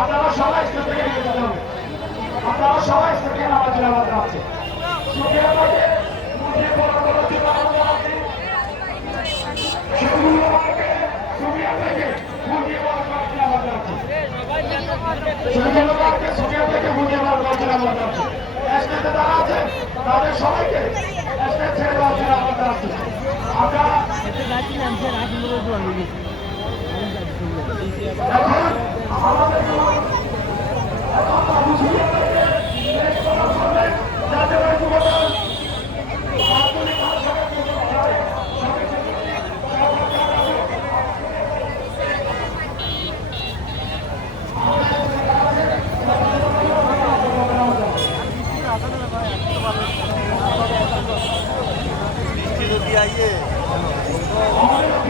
আপনারা সবাই স্টেজ থেকে নিয়ে যেতে হবে। আপনারা সবাই স্টেজ থেকে নামার জন্য আমাদের আছে। সুখের মাঝে মুখে বড় বড় জন্য আমাদের আছে। সেগুলো আমাকে সুবিয়া থেকে মুখে বড় করার জন্য আমাদের আছে। সেগুলো আমাকে সুবিয়া থেকে মুখে বড় করার জন্য আমাদের আছে। স্টেজে যারা আছে তাদের সবাইকে স্টেজ ছেড়ে দেওয়ার জন্য আমাদের আছে। আমরা এখন আমাদের যদি আইয়ে